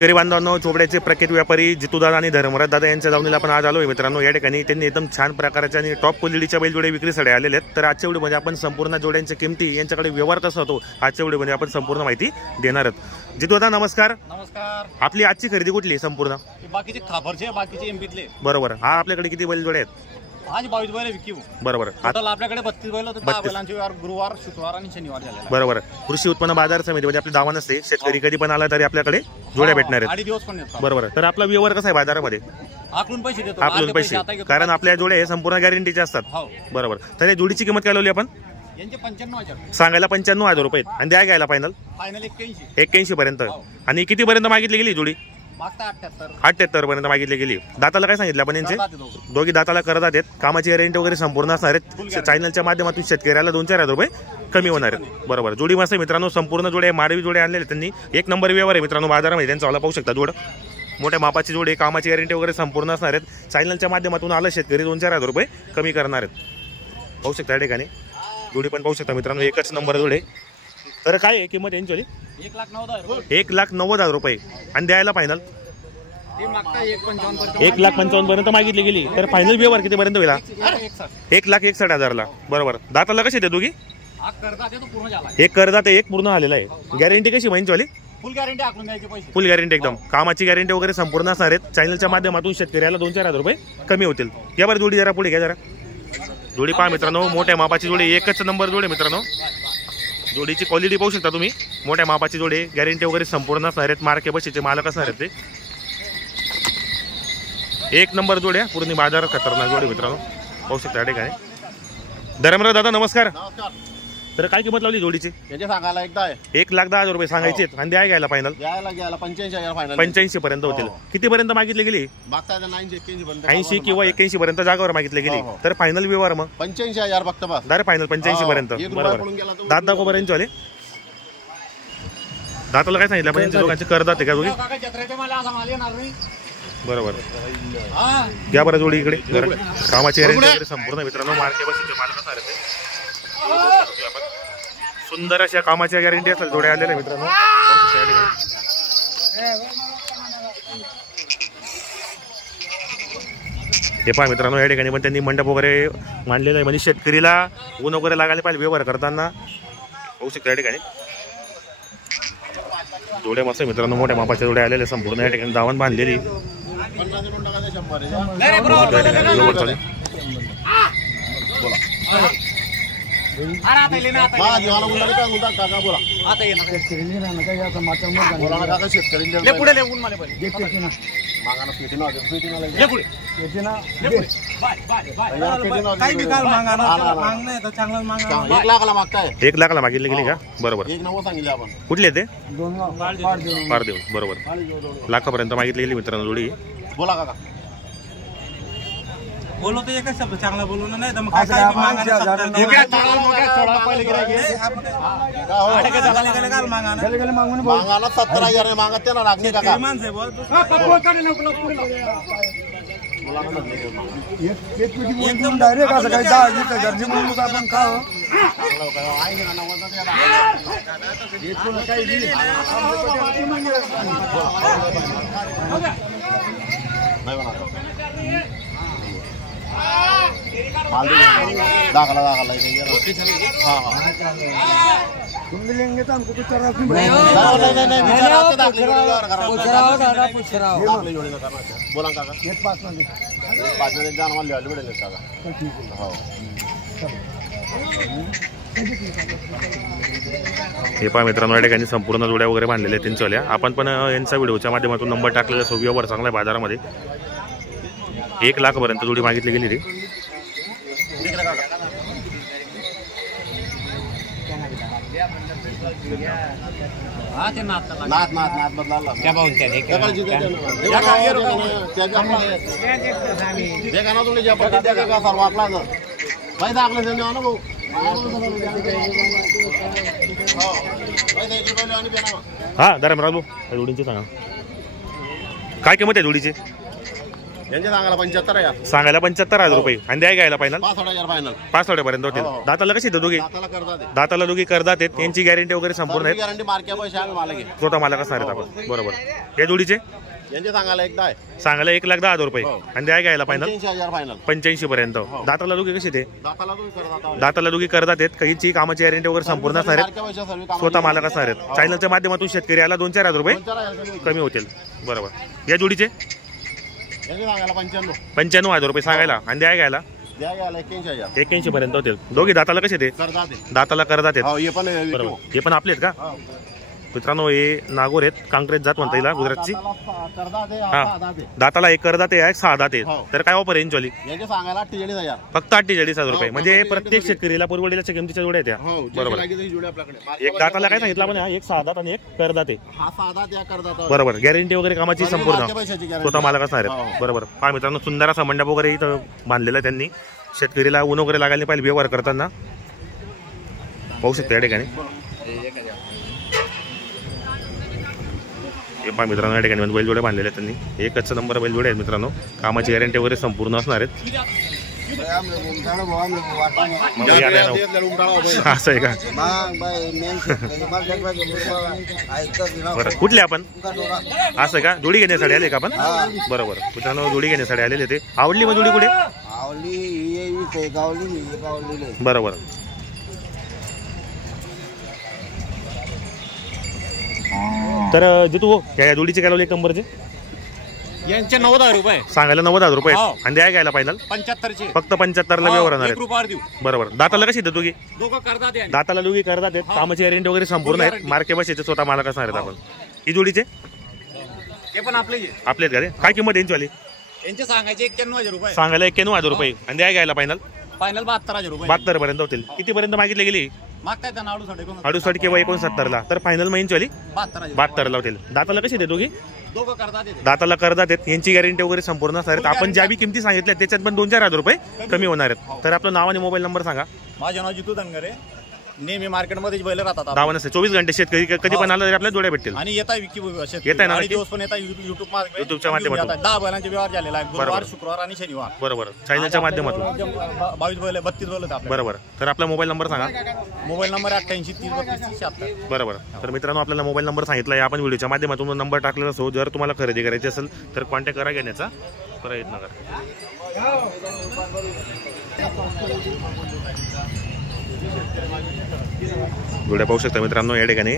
शेतकरी बांधवांनो, चोपड्याचे प्रख्यात व्यापारी जितूदादा आणि धर्मराज दादा यांच्या दावणीला आपण आज आलोय मित्रांनो। या ठिकाणी त्यांनी एकदम छान प्रकारच्या आणि टॉप क्वालिटीच्या बैलजोडे विक्रीसाठी आलेले आहेत। तर आजच्या व्हिडिओमध्ये आपण संपूर्ण जोड्यांच्या किमती, यांच्याकडे व्यवहार कसा होतो, आजच्या व्हिडिओमध्ये आपण संपूर्ण माहिती देणार आहोत। जितूदादा नमस्कार। नमस्कार। आपली आजची खरेदी कुठली संपूर्ण? बाकीचे खापरचे, बाकीचे एमपीतले। बरोबर। हा आपल्याकडे किती बैलजोडे आहेत? आज 22 बैल विकू। बरोबर। टोटल आपल्याकडे 32 बैल होते। 10 बैलांचे व्यवहार गुरुवार, शुक्रवार आणि शनिवार झालेला। बरोबर। कृषी उत्पन्न बाजार समितीमध्ये आपली दावा नसते, शेतकरी कधी पण आला तरी आपल्याकडे जोड्या भेटणार आहेत। 8 दिवस पण येतात। बरोबर। तर आपला व्यवहार कसा आहे बाजारामध्ये? आकलून पैसे देतो। आकलून पैसे, कारण आपल्या जोडे संपूर्ण गॅरंटीचे असतात। हो बरोबर। तर या जोडीची किंमत काय लावली आपण? यांचे 95,000 सांगायला 95,000 रुपये आणि द्या घ्यायला फायनल 81 पर्यंत। आणि किती पर्यंत मागितली गेली जोडी? मागता 78 पर्यंत मागितली गेली। दाताला काय सांगितलं आपण यांचे? दोघी दाताला करत आहेत। कामाची गॅरंटी वगैरे संपूर्ण असणार आहेत। चॅनलच्या माध्यमातून शेतकऱ्याला 2-4 हजार रुपये कमी होणार आहेत। बरोबर। जोडी मस्त मित्रांनो, संपूर्ण जोडे माडवी जोडे आणलेले त्यांनी। एक नंबर व्यवहार आहे मित्रांनो बाजारामध्ये त्यांचा। वाला पाहू शकता जोड, मोठ्या मापाची जोडी, कामाची गॅरंटी वगैरे संपूर्ण असणार आहेत। चॅनलच्या माध्यमातून आलं शेतकरी 2-4 हजार रुपये कमी करणार आहेत। पाहू शकता या ठिकाणी जोडी पण पाहू शकता मित्रांनो, एकच नंबर जोडे। तर काय आहे किंमत यांची? 1,90,000 रुपये आणि द्यायला फायनल 1,55,000 पर्यंत मागितली गेली। तर फायनल व्यवहार किती पर्यंत होईल? 1,61,000 बरोबर। दाताला कसे ते दोघी? एक करदात एक पूर्ण आलेला आहे। गॅरंटी कशी महिन्याची वाली? फुल गॅरंटी आकलून द्यायचे पैसे। फुल गॅरंटी एकदम। कामाची गॅरंटी वगैरे संपूर्ण असणार आहेत। चॅनलच्या माध्यमातून शेतकऱ्याला 2-4 हजार रुपये कमी होतील। या बरं जोडी जरा पुढे घ्या जरा। जोडी पहा मित्रांनो, मोठ्या मापाची जोडी, एकच नंबर जोडी मित्रांनो। जोडीची क्वालिटी पाहू शकता तुम्ही, मोठ्या मापाची जोडी, गॅरंटी वगैरे संपूर्ण असणार आहेत। मार्के बशीचे मालक असणार आहेत ते। एक नंबर जोड्या, पूर्ण बाजार खतरनाक जोडी मित्रांनो, पाहू शकता या ठिकाणी। धर्मराज दादा नमस्कार। तर काय किंमत लावली जोडीची? याचे सांगायला एकदा आहे 1,10,000 रुपये सांगायचे आणि द्या घ्यायला फायनल 85,000 फायनल 85 पर्यंत होतील। किती पर्यंत मागितली गेली? मागता 81 पर्यंत, 80 किंवा 81 पर्यंत जागावर मागितली गेली। तर फायनल व्यवहार मग 85,000 फक्त बस। दार फायनल 85 पर्यंत। बरोबर। दात दाखव बरं यांचे वाले। दाताला काय सांगितलं आपण? यांच्या दोघांचे करदात आहे का दोघी? बरोबर। घ्या बरं जोडी इकडे। कामाची गॅरंटी वगैरे संपूर्ण मित्रांनो, मार्के बसीचे मालक असणार आहेत ते। सुंदर अशा कामाच्या गॅरंटी असतात जोड्या आलेल्या मित्रांनो। हे पहा मित्रांनो, या ठिकाणी पण त्यांनी मंडप वगैरे मांडलेला आहे, म्हणजे शेतकरीला ऊन वगैरे लागायला पाहिजे व्यवहार करताना। पाहू शकता या ठिकाणी जोड्या मस्त मित्रांनो, मोठ्या मापाच्या जोड्या आलेल्या संपूर्ण या ठिकाणी दावण बांधलेली। एक लाखाला मागितली गेली का? बरोबर। कुठले ते? पारदेव। बरोबर। लाखापर्यंत मागितली गेली मित्रांनो जोडी। बोला काका। बोलो तो एकच शब्द चांगला बोलू ना, नाही तर मग मागाला 17,000 मागत त्याला लागणे काका। एकदम डायरेक्ट असं काही 10,000 म्हणून आपण का दाखला तुम्ही लेंगे तो हमको कुछ करना बोला काका। 5 जान वाले वाले काका। हे पहा मित्रांनो, या ठिकाणी संपूर्ण जोड्या वगैरे बांधलेल्या आहेत त्यांच्यावाल्या। आपण पण यांचा व्हिडिओच्या माध्यमातून नंबर टाकलेला असो। व्यवहार चांगला आहे बाजारामध्ये। 1 लाखापर्यंत जोडी मागितली गेली ती। हा धर्मराज भाऊ, जोडींची सांगा काय किंमत आहे जोडीची? यांचे सांगायला 75,000 सांगायला 75,000 रुपये आणि द्या घ्यायला फायनल 65,000 फायनल 65,000 होतील. दाताला कशी दोघी दाताला करतात दाताला दोघी करतात आहेत. यांची गॅरंटी वगैरे संपूर्ण आहे. गॅरंटी मार्क्या पैसे आम्ही मला घे स्वतः मला कसं आपण बरोबर. या जोडीचे यांचे सांगायला एकदा आहे सांगायला 1,10,000 रुपये आणि द्या घ्यायला फायनल 85,000 फायनल 85 पर्यंत. दाताला दोघी कशी ते दाताला तुम्ही करतात दाताला दोघी करतात आहेत. काहीची कामाची गॅरंटी वगैरे संपूर्ण असणार आहेत. मार्क्या पैसे सर्व स्वतः मालक असणार आहेत. चॅनलच्या माध्यमातून शेतकरी याला 2-4,000 रुपये कमी होतील. बरोबर. या जोडीचे यांचे सांगायला 95,000 रुपये सांगायला आणि द्या घ्यायला द्या घ्यायला 81,000 81 पर्यंत होतील. दोघी दाताला कसे ते करतात दाताला करतात आहेत. हे पण बरोबर. हे पण आपले आहेत का मित्रांनो? हे नागोर आहेत. कांक्रेज जात म्हणता येईल गुजरातची. करतात दाताला एक करदाते आहे 6 दाते. तर काय ऑफर रेंज वाली? यांचे सांगायला 48,000 फक्त 48,000 रुपये. म्हणजे प्रत्येक शेतकरीला पुरवडीच्या किमतीच्या जोड्या आहेत त्या. बरोबर. एक दाताला काय सांगितलं आपण? एक 6 दात आणि एक करदाते. हा साधा त्या करतात बरोबर. गॅरंटी वगैरे कामाची संपूर्ण पैशाची स्वतः मालक असणार आहेत. बरोबर. पहा मित्रांनो सुंदर असा मंडप वगैरे इथं बांधलेला आहे त्यांनी. शेतकरीला ऊन वगैरे लागायला पाहिजे व्यवहार करताना. पाहू शकता या ठिकाणी. हे पहा मित्रांनो या ठिकाणी बैलजोडे बांधलेले आहेत त्यांनी. एकच नंबर बैलजोडे आहेत मित्रांनो. कामाची गॅरंटी वगैरे संपूर्ण असणार आहेत. असं आहे का? बरं. कुठले आपण असं आहे का? जोडी घेण्यासाठी आले का आपण? बरोबर. मित्रांनो जोडी घेण्यासाठी आलेले ते. आवडली मग जोडी कुठे? बरोबर. तर जितू या जोडीचे काय लावले एक नंबरचे? यांचे 90,000 रुपये सांगायला 90,000 रुपये आणि द्या घ्यायला फायनल 75चे फक्त 75 ला व्यवहार होणार रुपयावर देऊ. बरोबर. दाताला कशी देतो की दोघं करतात दाताला दोघी करतात आहेत. कामाची गॅरंटी वगैरे संपूर्ण आहेत. मार्के बसायचे स्वतः मालक असणार आहेत आपण. ही जोडीचे ते पण आपले आपलेच का रे? काय किंमत यांची वाली? यांचे सांगायचे 91,000 रुपये सांगायला 91,000 रुपये आणि द्या घ्यायला फायनल फायनल 72,000 रुपये 72 पर्यंत होतील. किती पर्यंत मागितले गेली? मागताय त्यांना 68 किंवा 69 ला. तर फायनल मग यांची वाली 72 ला होतील. दाताला कशी देतो की दोघं करतात दाताला करतात आहेत. यांची गॅरंटी वगैरे संपूर्ण असणार आहेत. आपण ज्या बी किमती सांगितल्या त्याच्यात पण 2-4,000 रुपये कमी होणार आहेत. तर आपलं नाव आणि मोबाईल नंबर सांगा. माझे नाव जितू धनगरे. नेहमी मार्केटमध्ये बैल राहतात. 24 घंटे शेतकरी कधी पण आलं तरी आपल्या जोड्या भेटतील. आणि येताय विकी येताय ना दिवस पण येतात युट्यूबच्या माध्यमातून 10 बैलांचे व्यवहार झालेला आहे. गुरुवार शुक्रवार आणि शनिवार. बरोबर. चॅनलच्या माध्यमातून 22 बैल 32 बैल होते आपले. बरोबर. तर आपला मोबाईल नंबर सांगा. Mobile number 88 30 32 76. बरोबर. तर मित्रांनो आपल्याला मोबाईल नंबर सांगितला आहे. आपण व्हिडिओच्या माध्यमातून नंबर टाकलेला असो. जर तुम्हाला खरेदी करायची असेल तर कॉन्टॅक्ट करा. घेण्याचा प्रयत्न करा. जोड्या पाहू शकता मित्रांनो या ठिकाणी.